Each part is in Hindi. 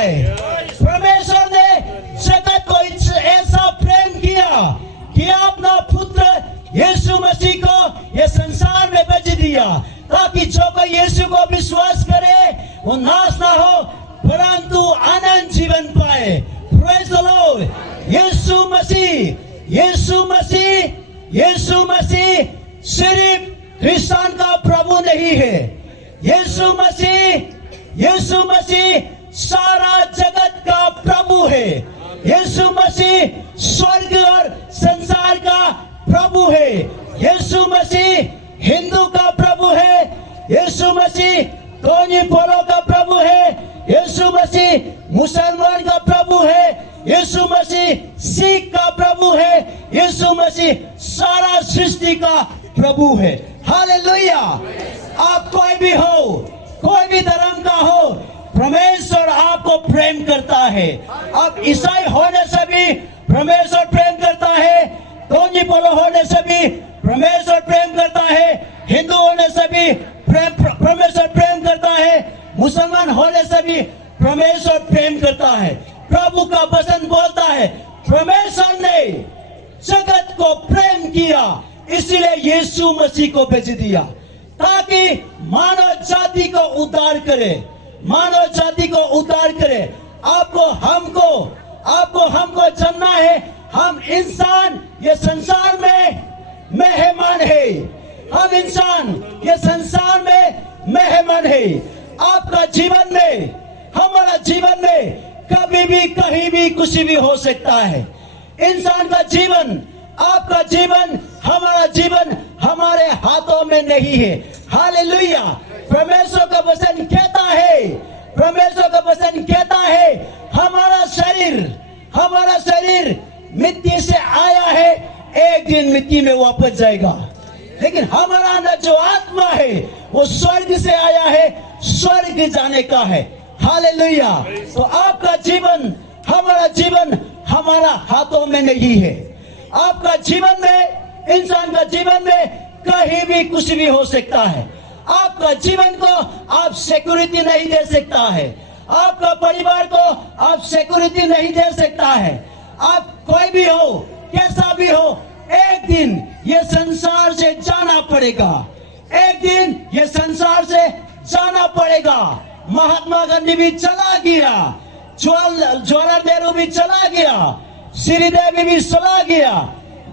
पाए। परमेश्वर ने जगत को ऐसा प्रेम किया कि अपना पुत्र यीशु मसीह को ये संसार में भेज दिया, ताकि जो कोई यीशु को विश्वास करे वो नाश ना हो परंतु अनंत जीवन पाए। Praise the Lord. Yeshu Masih सिर्फ क्रिश्चियन का प्रभु नहीं है। यीशु मसीह सारा जगत का प्रभु है। यीशु मसीह स्वर्ग और संसार का प्रभु है। यीशु मसीह हिंदू का प्रभु है। यीशु मसीह तोनी पोलो का प्रभु है। यीशु मसीह मुसलमान का प्रभु है। यीशु मसीह सिख का प्रभु है। यीशु मसीह सारा सृष्टि का प्रभु है। हालेलुया। आप कोई भी हो, कोई भी धर्म का हो, परमेश्वर आपको प्रेम करता है। आप ईसाई होने से भी परमेश्वर प्रेम करता है, तोनी पोलो होने से भी परमेश्वर प्रेम करता है, हिंदू होने से भी परमेश्वर प्रेम करता है, मुसलमान होने से भी परमेश्वर प्रेम करता है। प्रभु का वचन बोलता है परमेश्वर ने जगत को प्रेम किया, इसलिए यीशु मसीह को भेज दिया ताकि मानव जाति को उद्धार करे, मानव जाति को उद्धार करे। आपको हमको जानना है, हम इंसान ये संसार में मेहमान है। हम इंसान ये संसार में मेहमान है। आपका जीवन में, हमारा जीवन में कभी भी कहीं भी कुछ भी हो सकता है। इंसान का जीवन, आपका जीवन, हमारा जीवन हमारे हाथों में नहीं है। हालेलुया। परमेश्वर का वचन कहता है हमारा शरीर मिट्टी से आया है, एक दिन मिट्टी में वापस जाएगा, लेकिन हमारा अंदर जो आत्मा है वो स्वर्ग से आया है, स्वर्ग जाने का है। हालेलुया। तो आपका जीवन, हमारा जीवन हमारा हाथों में नहीं है। आपका जीवन में, इंसान का जीवन में कहीं भी कुछ भी हो सकता है। आपका जीवन को आप सिक्योरिटी नहीं दे सकता है। आपका परिवार को आप सिक्योरिटी नहीं दे सकता है। आप कोई भी हो, कैसा भी हो, एक दिन ये संसार से जाना पड़ेगा। एक दिन ये संसार से जाना पड़ेगा। महात्मा गांधी भी चला गया, जवाहरलाल नेहरू भी चला गया, श्रीदेवी भी चला गया,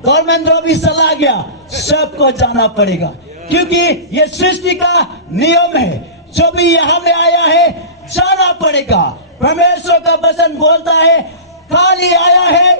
धर्मेंद्र भी चला गया। सबको जाना पड़ेगा, क्योंकि ये सृष्टि का नियम है। जो भी यहाँ में आया है जाना पड़ेगा। परमेश्वर का वचन बोलता है खाली आया है,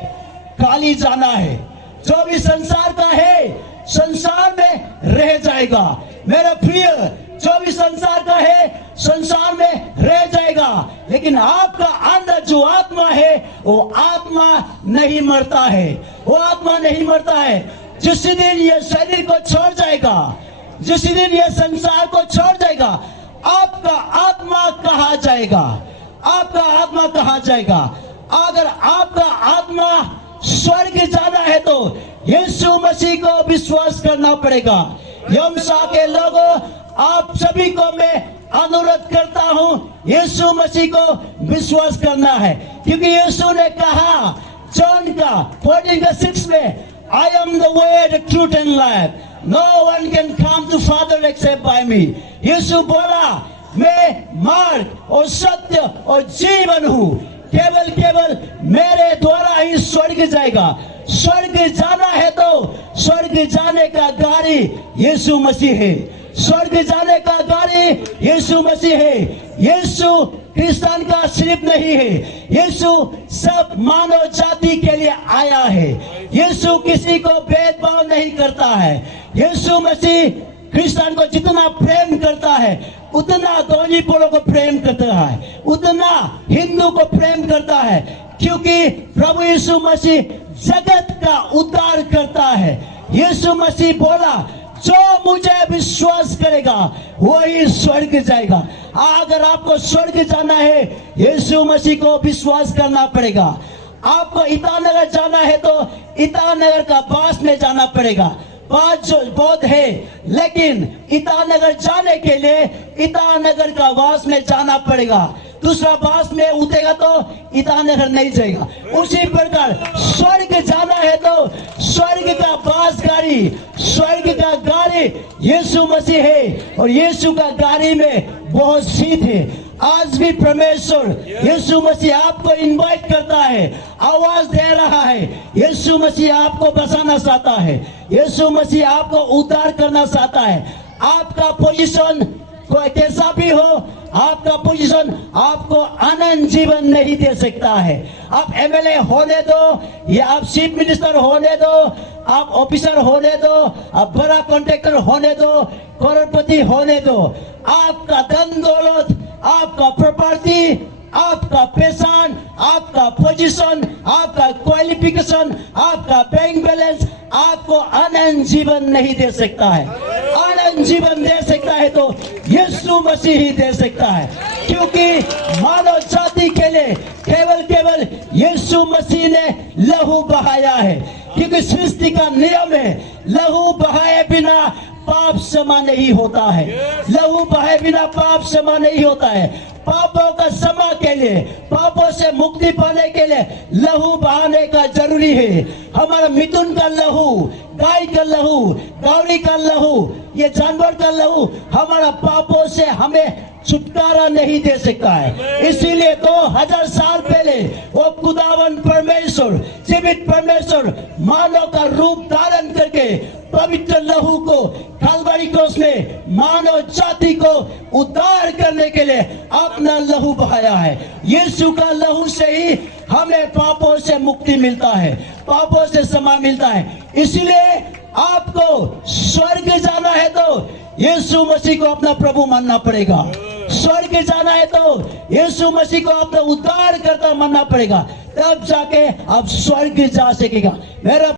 खाली जाना है। जो भी संसार का है संसार में रह जाएगा। मेरा प्रिय, जो भी संसार का है संसार में रह जाएगा, लेकिन आपका अंदर जो आत्मा है वो आत्मा नहीं मरता है। वो आत्मा नहीं मरता है। जिस दिन ये शरीर को छोड़ जाएगा, जिस दिन ये संसार को छोड़ जाएगा, आपका आत्मा कहाँ जाएगा? आपका आत्मा कहाँ जाएगा? अगर आपका आत्मा स्वर्ग जाना है तो यीशु मसीह को विश्वास करना पड़ेगा। यमसा के लोगों, आप सभी को मैं अनुरोध करता हूँ यीशु मसीह को विश्वास करना है, क्योंकि यीशु ने कहा जॉन का 14:6 में, I am the way, the truth and life. No one can come to Father except by me. यीशु बोला मैं मार्ग और सत्य और जीवन हूँ, केवल मेरे द्वारा ही स्वर्ग जाएगा। स्वर्ग जाना है तो स्वर्ग जाने का गाड़ी यीशु मसीह है। स्वर्ग जाने का गाड़ी यीशु मसीह है। यीशु क्रिश्चियन का सिर्फ नहीं है, यीशु सब मानव जाति के लिए आया है। यीशु किसी को भेदभाव नहीं करता है। यीशु मसीह क्रिश्चियन को जितना प्रेम करता है उतना दोनी पोलो को प्रेम करता है, उतना हिंदू को प्रेम करता है, क्योंकि प्रभु यीशु मसीह जगत का उद्धार करता है। यीशु मसीह बोला जो मुझे विश्वास करेगा वही स्वर्ग जाएगा। अगर आपको स्वर्ग जाना है यीशु मसीह को विश्वास करना पड़ेगा। आपको ईटानगर जाना है तो ईटानगर का पास में जाना पड़ेगा। बात जो बहुत है, लेकिन ईटानगर जाने के लिए ईटानगर का वास में जाना पड़ेगा। दूसरा बास में उठेगा तो इतना घर नहीं जाएगा। उसी प्रकार स्वर्ग जाना है तो स्वर्ग का बास गाड़ी, स्वर्ग का गाड़ी यीशु मसीह है और यीशु का गाड़ी में बहुत सीट है। आज भी परमेश्वर यीशु मसीह आपको इनवाइट करता है, आवाज दे रहा है। यीशु मसीह आपको बचाना चाहता है, यीशु मसीह आपको उद्धार करना चाहता है। आपका पोजीशन कोई कैसा भी हो, आपका पोजीशन आपको अनंत जीवन नहीं दे सकता है। आप एमएलए होने दो या आप चीफ मिनिस्टर होने दो, आप ऑफिसर होने दो, आप बड़ा कॉन्ट्रैक्टर होने दो, करोड़पति होने दो, आपका धन दौलत, आपका प्रॉपर्टी, आपका पेशान, आपका पोजीशन, आपका क्वालिफिकेशन, आपका बैंक बैलेंस आपको अनंत जीवन नहीं दे सकता है। अनंत जीवन दे सकता है तो यीशु मसीह ही दे सकता है, क्योंकि मानव जाति के लिए केवल यीशु मसीह ने लहू बहाया है। क्योंकि सृष्टि का नियम है, लहू बहाए बिना पाप क्षमा नहीं होता है। लहू बहाए बिना पाप क्षमा नहीं होता है। पापों का क्षमा के लिए, पापों से मुक्ति पाने के लिए लहू बहाने का जरूरी है। हमारा मिथुन का लहू, गाय का लहू, गौरी का लहू, ये जानवर का लहू हमारा पापों से हमें छुटकारा नहीं दे सकता है। इसीलिए 2000 साल पहले वो खुदावन परमेश्वर, जीवित परमेश्वर मानव का रूप धारण करके पवित्र लहू को कलवरी क्रॉस में मानव जाति को उद्धार करने के लिए अपना लहू बहाया है। यीशु का लहू से ही हमें पापों से मुक्ति मिलता है, पापों से क्षमा मिलता है। इसलिए आपको स्वर्ग जाना है तो यीशु मसीह को अपना प्रभु मानना पड़ेगा। स्वर्ग जाना है तो यीशु मसीह को अपना उद्धार करता मानना पड़ेगा, तब जाके आप स्वर्ग जा सकेगा। मेरा